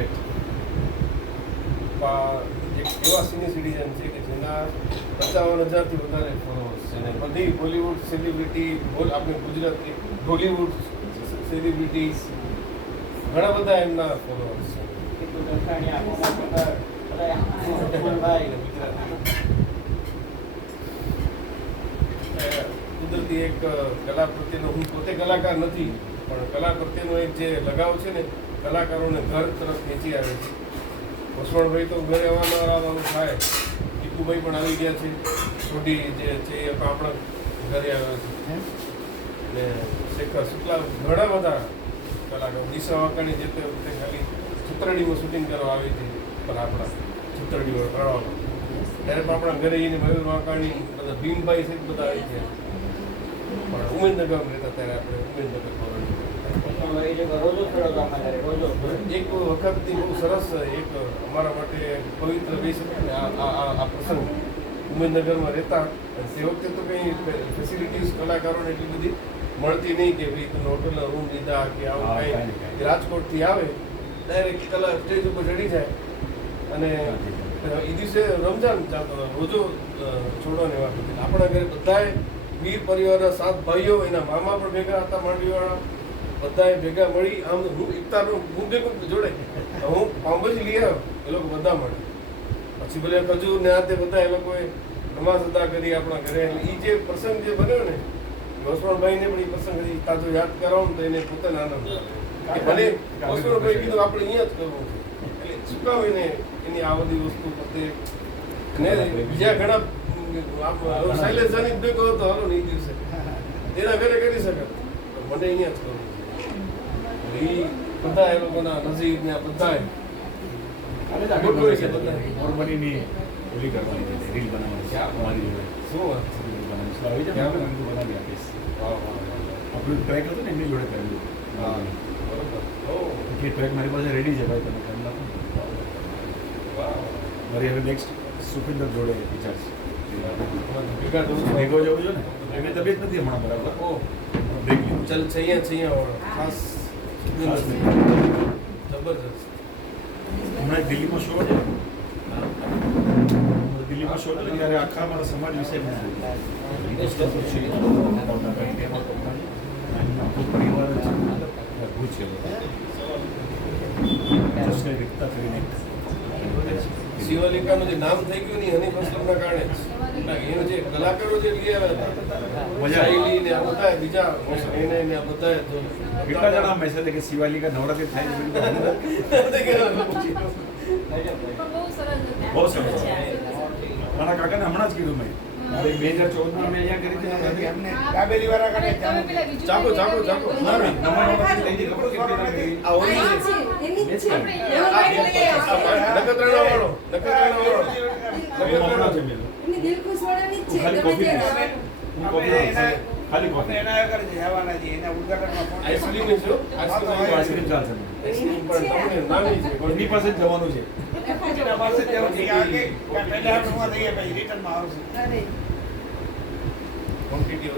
એક એવા senior citizen છે કે જેના 55,000થી વધારે ફોલોઅર્સ છે અને બધી બોલિવૂડ સેલિબ્રિટી આપણે ગુજરાતી બોલિવૂડ સેલિબ્રિટીઝ ઘણા બધા એમના ફોલોઅર્સ છે. કુદરતી એક કલા પ્રત્યેનો હું પોતે કલાકાર નથી પણ કલા પ્રત્યેનો એક જે લગાવ છે ને કલાકારોને ઘર તરફ ખેંચી આવે છે. વસવણભાઈ તો ઘરે આવવાનું થાય, ટીકુભાઈ પણ આવી ગયા છે, છોટી જે છે એ આપણા ઘરે આવ્યા છે ને શેખર શુક્લા ઘણા બધા કલાકારો. દિશા વાકાણી જે તે વખતે ખાલી ચિત્રડીમાં શૂટિંગ કરવા આવી હતી પણ આપણા ચિત્રડીઓ રણવામાં ત્યારે પણ આપણા ઘરે જઈને મયુર વાકાણી બધા ભીમભાઈ સહિત બધા આવી ગયા. પણ ઉમેદનગરમાં રહેતા ત્યારે આપણે ઉમેદનગર એક વખતની બહુ સરસ એક અમારા માટે પવિત્ર કહી શકાય ને આ પ્રસંગ. ઉમેદનગરમાં રહેતા તે વખતે તો કંઈ ફેસિલિટીઝ કલાકારોને એટલી બધી મળતી નહીં કે ભાઈ તમે હોટલના રૂમ લીધા કે આવું કાંઈ. રાજકોટથી આવે ડાયરેક્ટ કલા સ્ટેજ ઉપર ચડી જાય અને એ દિવસે રમજાન ચાલતો હતો, રોજો છોડવાની વાત હતી. આપણા ઘરે બધાએ વીર પરિવારના 7 ભાઈઓ, એના મામા પણ ભેગા હતા માંડવીવાળા, બધાએ ભેગા મળી આમ ઇફતારનું હું ભેગું જોડે હું પાઉંભાજી લઈ આવ્યો, એ લોકો બધા મળે. પછી ભલે ખજૂર ને આ તે બધા એ લોકોએ નમાઝ અદા કરી આપણા ઘરે. એટલે એ જે પ્રસંગ જે બન્યો ને વસવણભાઈને પણ એ પ્રસંગ હજી તાજો યાદ કરાવો ને તો એને પોતાને આનંદ આવે કે ભલે વસવણભાઈ કીધું આપણે અહીંયા જ કરવું છે. એટલે ચૂકાવે ને એની આ બધી વસ્તુ પ્રત્યે અને બીજા ઘણા શૈલેષાની ભેગો હતો હાલો ને એ દિવસે એના ઘરે કરી શકે મને અહીંયા જ કરવું છે. એ બધા એ લોકોના નજીક ને બધા ગોઠવે છે. બધા નોર્મલીની ઓલી કરવાની છે, રીલ બનાવવાની છે. અમારી જોડે શું વાત છે? રીલ બનાવવાની છે. આવી જાય ને હું બનાવી આપીશ. આપણું ટ્રેક હતું ને એમની જોડે કરેલું. હા બરોબર. કે ટ્રેક મારી પાસે રેડી છે ભાઈ, તમે કરી નાખો. મારી હવે નેક્સ્ટ સુખિંદર જોડે વિચાર છે. ભેગો જવું છે ને એમની તબિયત નથી હમણાં બરાબર. બ્રેક લીધું. ચાલ છૈયા વાળો ખાસ ખાસ જબરજસ્ત. હમણાં દિલ્હીમાં શો છે, દિલ્હીમાં શો છે ત્યારે આખા અમારા સમાજ વિશે પરિવાર ભૂજ છે વિકતા કરીને શિવાલિકાનું જે નામ થઈ ગયું ને હનીફ અસલમના કારણે જ. એને જે કલાકારો જે લઈ આવ્યા હતા શૈલી ને આ બધા બીજા એને ને આ બધા કેટલા જણા મેસેજ કે શિવાલિકા નવરાત્રી થાય બહુ સરસ. મારા કાકાને હમણાં જ કીધું મેં 2014માં મેં અહીંયા કરી હતી અમને દાબેલી વાળા કાઢે ચાકો ના નવા લઈ દી ખબર કેટલી આ ઓલી નખત્રાણા વાળો એની દિલ ખુશ વાળાની જ છે. ખાલી કોફી ખાલી કોફી એના કરે છે જવાના છે એના ઉદ્ઘાટનમાં પણ આઈસ્ક્રીમ છે. આઈસ્ક્રીમ ચાલશે આઈસ્ક્રીમ પણ તમને નામી છે. એની પાસે જ જવાનું છે. એના પાસે જવું છે કે આગે પહેલા આપણે થઈ ગયા પછી રિટર્નમાં આવશે. અરે ક્વોન્ટિટી